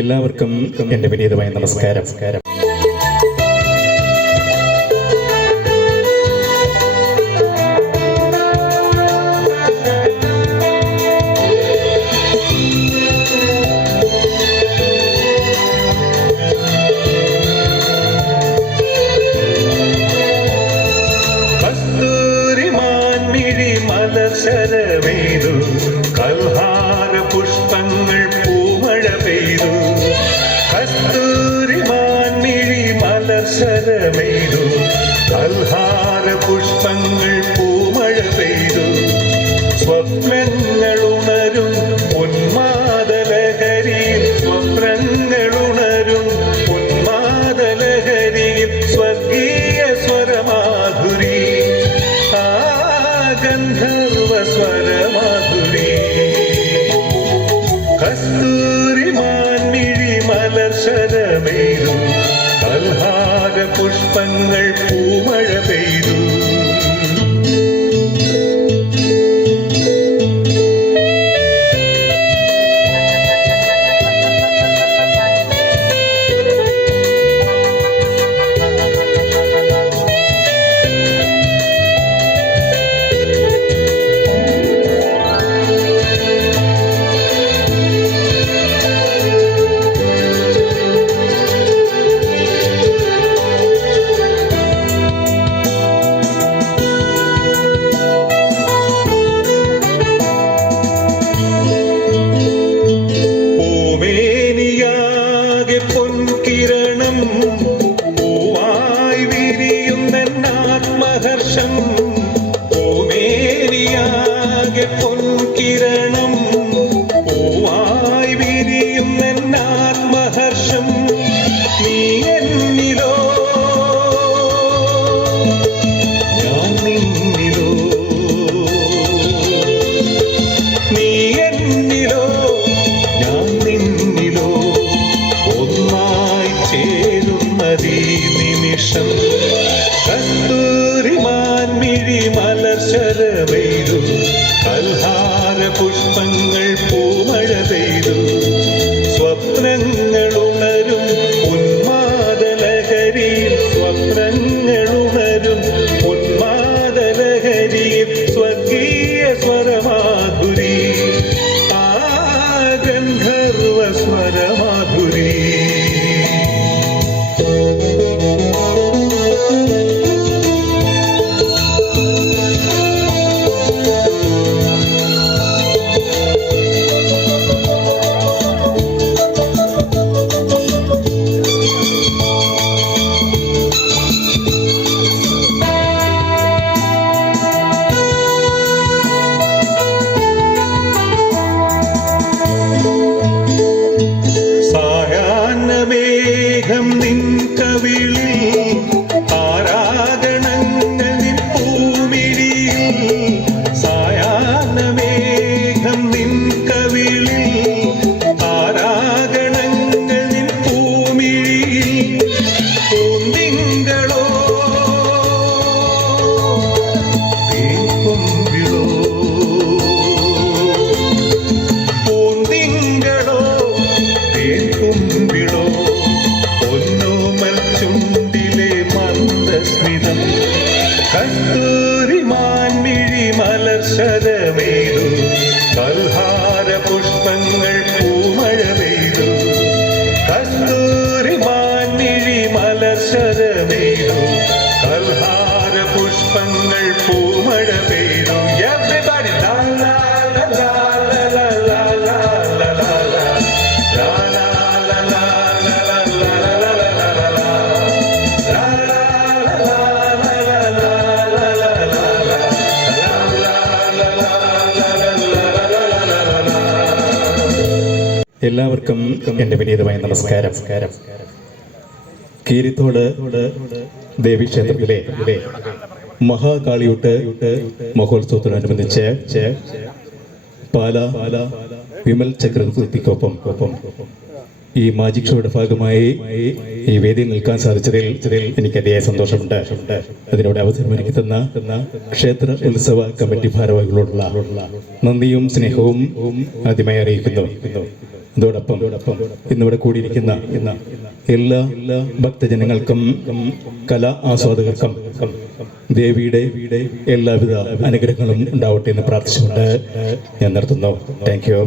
എല്ലാവർക്കും എൻ്റെ വിനീതമായ നമസ്കാരം. ശരമെയ്തു കൽഹാര പുഷ്പങ്ങൾ പൂമഴ പെയ്തു. കസ്തൂരി മാൻമിഴി മലർ ശരമെയ്തു കൽഹാര പുഷ്പങ്ങൾ പൂമഴ പെയ്തു. സ്വപ്നങ്ങളുണരും ഉന്മാദലഹരിയിൽ, സ്വപ്നങ്ങളുണരും ഉന്മാദലഹരിയിൽ സ്വർഗീയ സ്വരമാധുരി, ഗന്ധർവ സ്വരമാധുരി. കസ്തൂരി മാൻമിഴി മലർ ശരമെയ്തു കൽഹാര പുഷ്പങ്ങൾ പൂമഴ പെയ്തു. പൊൻകിരണം പൂവായി വിരിയുന്നാത്മഹർഷം, പൂമേനിയാകെ പൊൻകിരണം പൂവായി വിരിയുന്നാത്മഹർഷം. നീ എന്നിലോ ഞാൻ നിന്നിലോ, നീ എന്നിലോ ഞാൻ നിന്നിലോ ഒന്നായി ചേരുന്നതീ നിമിഷം. കസ്തൂരി മാൻമിഴി മലർ ശരമെയ്തു കൽഹാര പുഷ്പങ്ങൾ പൂമഴ പെയ്തു. സ്വപ്നങ്ങളുണരും ഉന്മാദലഹരിയിൽ, സ്വപ്നങ്ങളുണരും ഉന്മാദലഹരിയിൽ സ്വർഗീയ സ്വരമാധുരി, ഗന്ധർവ സ്വരമാധുരി. മേഘം നിൻ കവിളിൽ, താരാഗണങ്ങൾ നിൻ പൂമിഴിയിൽ. സായാഹ്ന മേഘം നിൻ കവിളിൽ, താരാഗണങ്ങൾ നിൻ പൂമിഴിയിൽ. പൂന്തിങ്കളോ തേൻകൊമ്പിളോ, പൂന്തിങ്കളോ തേൻകൊമ്പിളോ പൊന്നോമൽ ചുണ്ടിലെ മന്ദസ്മിതം. കസ്തൂരി മാൻമിഴി മലർ ശരമെയ്തു കൽഹാര പുഷ്പങ്ങൾ പൂമഴ പെയ്തു. കസ്തൂരി മാൻമിഴി മലർ ശരമെയ്തു കൽഹാര പുഷ്പങ്ങൾ പൂമഴ പെയ്തു. Everybody la la la la la la la la la la la la. എല്ലാവർക്കും എൻ്റെ വിനീതമായ നമസ്കാരം. കീരിത്തോട് ദേവീക്ഷേത്രത്തിലെ മഹാകാളിയൂട്ട് മഹോത്സവത്തോടനുബന്ധിച്ച് പാല വിമൽ ചക്രവർത്തിക്കൊപ്പം ഈ മാജിക് ഷോയുടെ ഭാഗമായി ഈ വേദിയിൽ നിൽക്കാൻ സാധിച്ചതിൽ എനിക്ക് അതിയായ സന്തോഷമുണ്ട്. അതിനോട് അവസരമൊരുക്കി തന്ന ക്ഷേത്ര ഉത്സവ കമ്മിറ്റി ഭാരവാഹികളോടുള്ള നന്ദിയും സ്നേഹവും ആദ്യമായി അറിയിക്കുന്നു. അതോടൊപ്പം ഇന്നിവിടെ കൂടിയിരിക്കുന്ന എല്ലാ ഭക്തജനങ്ങൾക്കും കലാ ആസ്വാദകർക്കും ദേവിയുടെ എല്ലാവിധ അനുഗ്രഹങ്ങളും ഉണ്ടാവട്ടെ എന്ന് പ്രാർത്ഥിച്ചുകൊണ്ട് ഞാൻ നിർത്തുന്നു. Thank you.